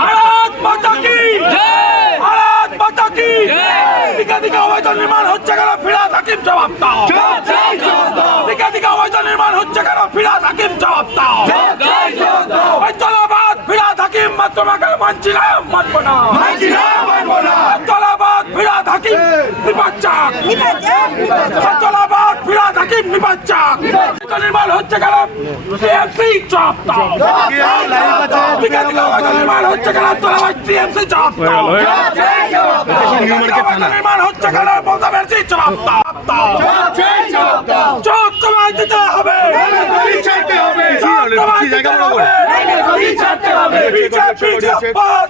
ভারত মাতা কি? ভারত মাতা কি? দিকে দিকে অবৈধ নির্মাণ হচ্ছে কেন? ফিরাদ হাকিম জবাব দাও। দিকে দিকে অবৈধ নির্মাণ হচ্ছে কেন? ফিরাদ হাকিম জবাব দাও। তলাবাদ ফিরাদ হাকিম তোমাকে মানছি না মানবো না। মানছি না মানবো না। তলাবাদ ফিরাদ হাকিম নিপাচ্চাক তলাবাদ ফিরাদ হাকিম নিপাচ্চাক নির্মাণ হচ্ছে কেন? টিএমসি চপ দাও নির্মাণ হচ্ছে কেন? তলাবাদ টিএমসি জবাব দাও নির্মাণ হচ্ছে খারাপ দাও চোখ তোমায় দিতে হবে চোখ তোমায় দিতে হবে বিজেপি জিন্দাবাদ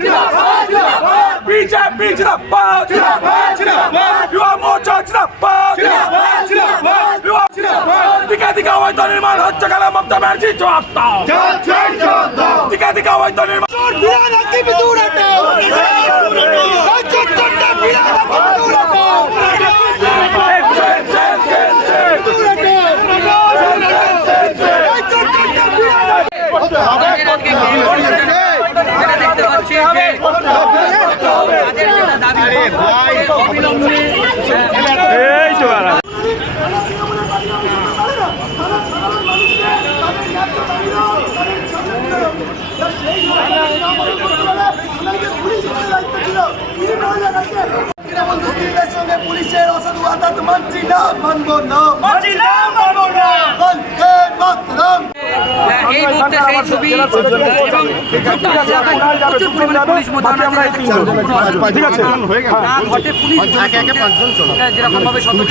বিজেপি জিন্দাবাদ যুব মোর্চা জিন্দাবাদ দিকে দিকে অবৈধ নির্মাণ হচ্ছে কেন? মমতা ব্যানার্জি জবাব দাও। দিকে দিকে অবৈধ নির্মাণ যেটা দেখতে পাচ্ছি যে তাদের যেটা দাবি অবিলম্বে সঙ্গে পুলিশের অসাধু আদাত মানছি না মানবো না মানছি না বন্দে মাতরম এই মুহূর্তে সেই ছবি এবং গোটা এলাকায় প্রচুর পরিমাণে পুলিশ মোতায়েন আছে ঠিক আছে যেরকম ভাবে সতর্ক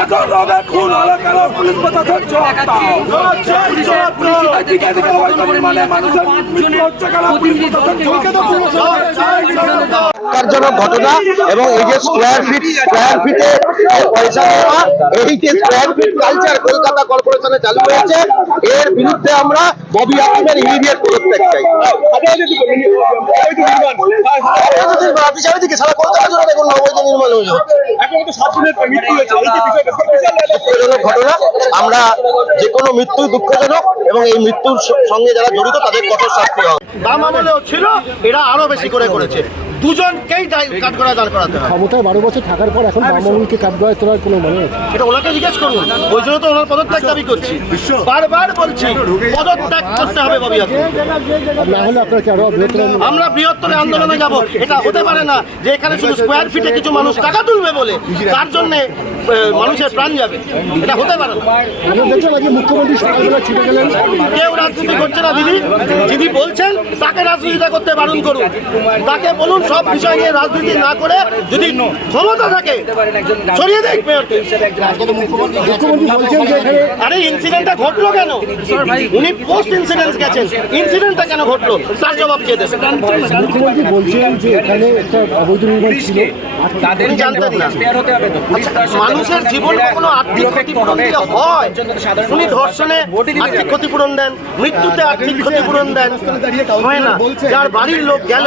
খুন হলো কেন পুলিশ প্রশাসন মানুষের মৃত্যু হচ্ছে কেন? পুলিশ প্রশাসন ঘটনা এবং এই যে স্কোয়ার ফিট স্কোয়ার ফিটে পয়সা নেওয়া এই যে স্কোয়ার ফিট কালচার কলকাতা কর্পোরেশনে চালু হয়েছে এর বিরুদ্ধে আমরা ববি হাকিমের ইমিডিয়েট পদত্যাগ চাই। সারা কলকাতা জুড়ে দেখুন অবৈধ নির্মাণ। হয়ে যাচ্ছে দুঃখজনক ঘটনা আমরা যে কোনো মৃত্যুই দুঃখজনক এবং এই মৃত্যুর সঙ্গে যারা জড়িত তাদের কঠোর শাস্তি হবে। বাম আমলেও ছিল এরা আরও বেশি করে করেছে। দুজনকেই কাট দাঁড় করাতে হবে ক্ষমতায় বারো বছর থাকার পর এখন বামমুলকে কাঠগড়ায় তোলার কোনো মানে এটা ওনাকে জিজ্ঞেস করুন। ওই জন্য তো ওনার পদত্যাগ দাবি করছি। বারবার বলছি পদত্যাগ করতে হবে ববি না হলে আপনারা আরও বৃহত্তর আমরা বৃহত্তর আন্দোলনে যাব। এটা হতে পারে না যে এখানে শুধু স্কোয়ার ফিটে কিছু মানুষ টাকা তুলবে বলে। তার জন্য মানুষের প্রাণ যাবে। এটা হতে পারে মুখ্যমন্ত্রী সকালবেলা ছুটে গেলেন কেউ রাজনীতি করছে না দিদি। যিনি বলছেন তাকে রাজনীতিটা করতে বারণ করুন। তাকে বলুন সব বিষয় নিয়ে রাজনীতি না করে যদি ক্ষমতা থাকে সরিয়ে দেখ মেয়রকে। আরে ইনসিডেন্টটা ঘটলো কেন? উনি পোস্ট ইনসিডেন্ট গেছেন। ইনসিডেন্টটা কেন ঘটলো? তার জবাব কে দেবে? মুখ্যমন্ত্রী বলছেন যে এখানে একটা অবৈধ নির্মাণ ছিল। উনি জানতেন না। আচ্ছা, মানুষের জীবনে কখনো আর্থিক ক্ষতিপূরণ দিয়ে হয় উনি ধর্ষণে আর্থিক ক্ষতিপূরণ দেন মৃত্যুতে আর্থিক ক্ষতিপূরণ দেন হয় না যার বাড়ির লোক গেল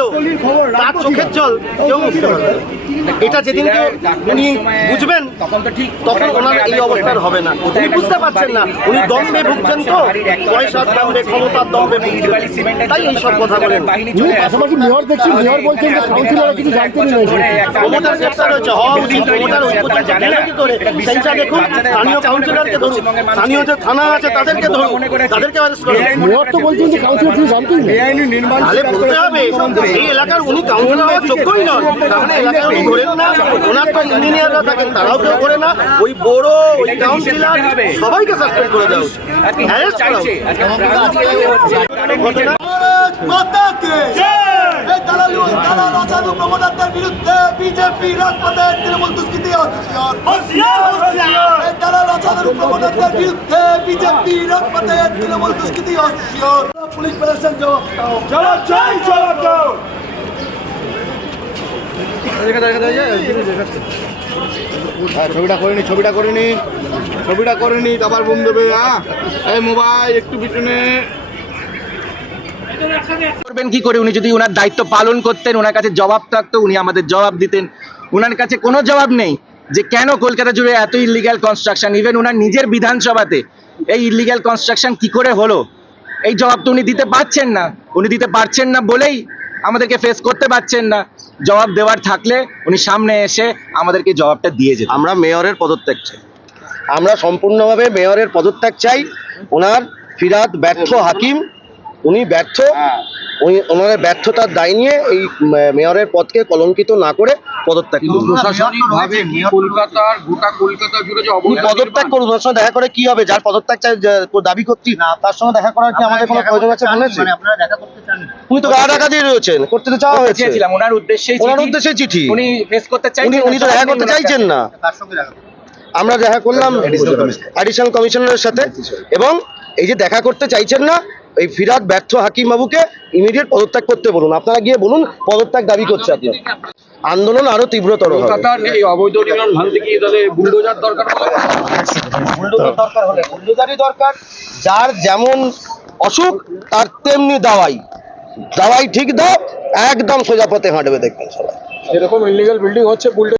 তার চোখের জল কেউ বুঝতে পারবে না। এটা যেদিনকে উনি বুঝবেন তখন ওনার এই অবস্থার হবে না। উনি বুঝতে পারছেন না উনি দম্বে ভুগছেন তো পয়সার দম্বে ক্ষমতার দম্বে তাই এই সব কথা বলেন। উনি পাশাপাশি মেয়র দেখছি মেয়র বলছেন যে কাউন্সিলররা কিছু জানতেনই না ক্ষমতার গ্রেপ্তার হয়েছে হওয়া উচিত। ক্ষমতার করে সেইটা দেখুন স্থানীয় কাউন্সিলরকে ধরুন স্থানীয় যে থানা আছে তাদেরকে ধরুন তাদেরকে অ্যারেস্ট করুন। মেয়র তো বলছেন যে কাউন্সিলর কিছু জানতেই না তাহলে বলতে হবে এই এলাকার উনি কাউন্সিলর হওয়ার যোগ্যই নন। তাহলে এলাকায় ধরেন না ওনার তো ইঞ্জিনিয়াররা থাকেন তারাও কেউ করে না। ওই বড় ওই কাউন্সিলর সবাইকে সাসপেন্ড করে দেওয়া উচিত। অ্যারেস্ট করা উচিত। বিরুদ্ধে বিজেপি রাজপথে তৃণমূল দুষ্কৃতি বিরুদ্ধে বিজেপি রাজপথে তৃণমূল দুষ্কৃতি পুলিশ প্রশাসন জবাব দাও। জবাব চাই জবাব দাও। হ্যাঁ ছবিটা করে নি ছবিটা করে নি ছবিটা করে নি আবার বোম দেবে হ্যাঁ এই মোবাইল একটু পিছনে। করবেন কি করে? উনি যদি ওনার দায়িত্ব পালন করতেন ওনার কাছে জবাব থাকতো উনি আমাদের জবাব দিতেন। ওনার কাছে কোনো জবাব নেই যে কেন কলকাতা জুড়ে এত ইলিগ্যাল কনস্ট্রাকশন ইভেন ওনার নিজের বিধানসভাতে এই ইলিগ্যাল কনস্ট্রাকশন কি করে হলো? এই জবাব তো উনি দিতে পারছেন না। উনি দিতে পারছেন না বলেই আমাদেরকে ফেস করতে পারছেন না। জবাব দেওয়ার থাকলে উনি সামনে এসে আমাদেরকে জবাবটা দিয়ে যেত আমরা মেয়রের পদত্যাগ চাই। আমরা সম্পূর্ণভাবে মেয়রের পদত্যাগ চাই। ওনার ফিরাদ ব্যর্থ হাকিম, উনি ব্যর্থ। উনি ওনার ব্যর্থতার দায় নিয়ে এই মেয়রের পদকে কলঙ্কিত না করে পদত্যাগ করুন। কলকাতার গোটা কলকাতা জুড়ে যে উনি পদত্যাগ করুন ওর সঙ্গে দেখা করে কি হবে? যার পদত্যাগ চাই দাবি করছি তার সঙ্গে দেখা করার কি আমাদের কোনো প্রয়োজন আছে মনে আছে উনি তো গা ঢাকা দিয়ে রয়েছেন করতে তো চাওয়া হয়েছে। ওনার উদ্দেশ্যেই ওনার উদ্দেশ্যে চিঠি। উনি ফেস করতে উনি চাইছেন উনি তো দেখা করতে চাইছেন না। আমরা দেখা করলাম অ্যাডিশনাল কমিশনারের সাথে এবং এই যে দেখা করতে চাইছেন না এই ফিরাদ ব্যর্থ হাকিম বাবুকে ইমিডিয়েট পদত্যাগ করতে বলুন। আপনারা গিয়ে বলুন পদত্যাগ দাবি করছে আপনার। আন্দোলন আরও তীব্রতর হবে। কলকাতার এই অবৈধ নির্মাণ ভাঙতে কি তাহলে বুলডোজার দরকার হবে? বুলডোজার দরকার হলে বুলডোজারই দরকার। যার যেমন অসুখ তার তেমনি দাওয়াই। দাওয়াই ঠিক দাও একদম সোজা পথে হাঁটবে দেখবেন সবাই। এরকম ইলিগাল বিল্ডিং হচ্ছে